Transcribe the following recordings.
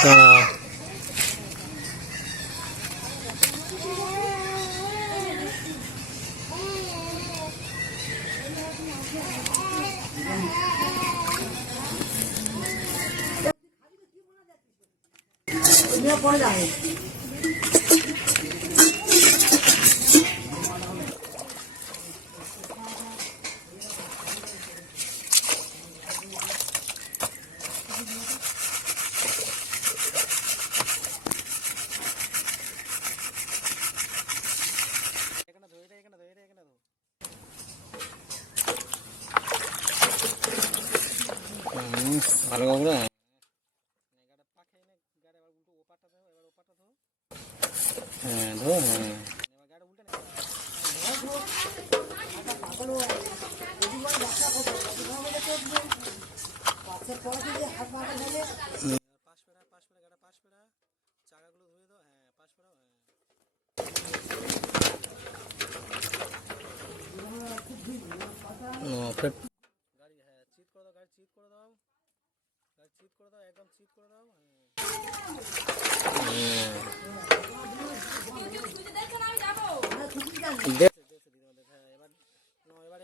দাঁড়া। ভালো কাপড় হ্যাঁ ধো হ্যাঁ গাড়ি হ্যাঁ চিট করে দাও, গাড়ি চিট করে দাও, গাড়ি চিট করে দাও, একদম চিট করে দাও।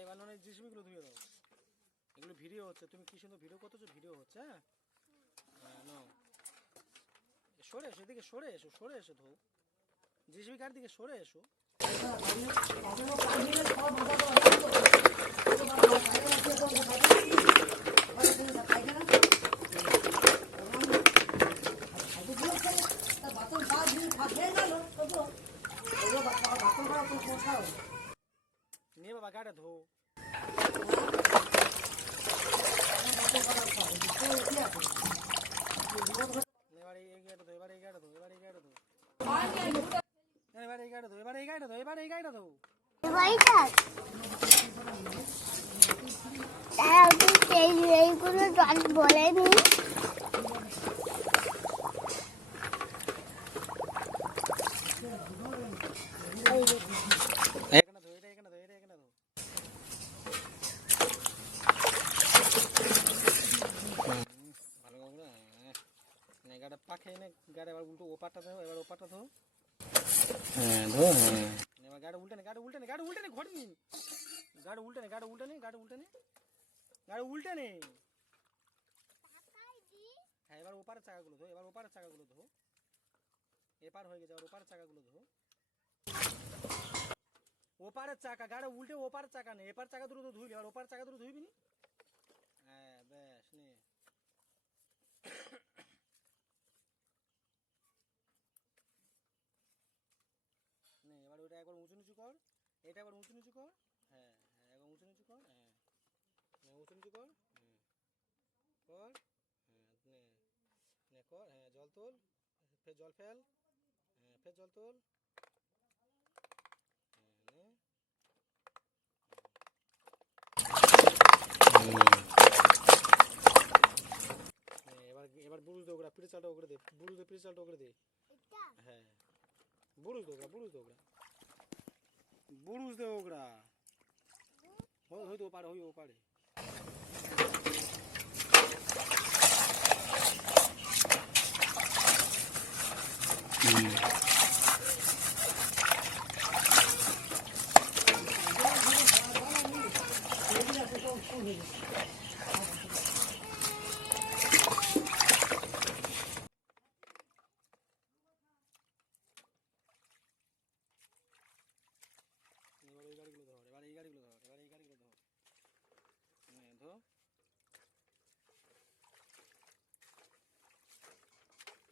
এবার মানে জিসিবিগুলো ধুয়ে দাও। এগুলো ভিডিও হচ্ছে, তুমি কি সুন্দর ভিডিও করতেছো, ভিডিও হচ্ছে। হ্যাঁ নাও, সরে এসো, এদিকে সরে এসো, সরে এসো ধো, জিসিবি কার দিকে সরে এসো। নিয়ে বাবা গাড়ি ধো। এইগুলো জল বলেনি। পাখে এনে গাড়ি এবার উল্টো ওপারটা ধো, এবার ওপারটা ধো। হ্যাঁ ধো হ্যাঁ এবার গাড়ি উল্টে নে, গাড়ি উল্টে নে, গাড়ি উল্টে নে, ঘরে নি গাড়ি উল্টে নে, গাড়ি উল্টে নে, গাড়ি উল্টে নে, গাড়ি উল্টে নে। হ্যাঁ এবার ওপারের চাকাগুলো ধো, এবার ওপারের চাকাগুলো ধো, এপার হয়ে গেছে, এবার ওপারের চাকাগুলো ধো। ওপারের চাকা গাড়ি উল্টে ওপারের চাকা নে, এপার চাকা দুটো তো ধুইবি, এবার ওপারের চাকা দুটো ধুইবি নি। হ্যাঁ বেশ নে। এবার ওইটা একবার উঁচু নিচু কর, এটা একবার উঁচু নিচু কর। হ্যাঁ হ্যাঁ একবার উঁচু নিচু কর। হ্যাঁ উঁচু নিচু কর। কর হ্যাঁ নে কর। হ্যাঁ জল তোল, ফের জল ফেল। হ্যাঁ ফের জল তোল। হ্যাঁ এবার এবার বুড়ুজ দে ওগড়া, পিঠে চালটা ওগড়ে দে, বুড়ুজ দে, পিঠে চালটা ওগড়ে দে। হ্যাঁ বুড়ুজ দে ওগড়া, বুড়ুজ দে ওগড়া, বুড়ুজ দে ওগড়া। হয়তো ও পারে, হই ও পারে।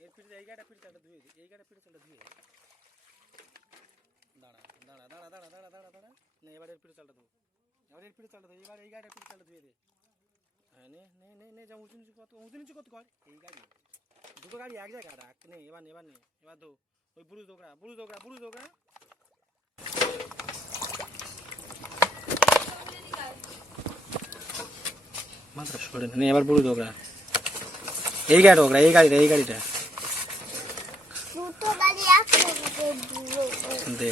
এর পিঠে এই গাড়িটা পিঠে চালটা ধুয়ে দে, এই গাড়িটা পিঠে চালটা ধুয়ে দাঁড়া দাঁড়া দাঁড়া দাঁড়া দাঁড়া দাঁড়া দাঁড়া না। এবার এর পিঠে চালটা ধো, এবার এর পিঠে চালটা ধো, এবার এই গাড়িটা পিঠে চালটা ধুয়ে দে। হ্যাঁ নে নে নে নে, যা উঁচু নিচু কত, উঁচু নিচু কত কর। এই গাড়ি দুটো গাড়ি এক জায়গায় রাখ নে। এবার নে, এবার নে, এবার ধো। ওই বুড়ুজ দোকরা, বুড়ুজ দোকরা, বুড়ুজ দোকরা। মাত্র সরে নে, এবার বুড়ুজ দোকরা। এই গাড়ি ওকরা, এই গাড়িটা, এই গাড়িটা দুটো গাড়ি এক দে।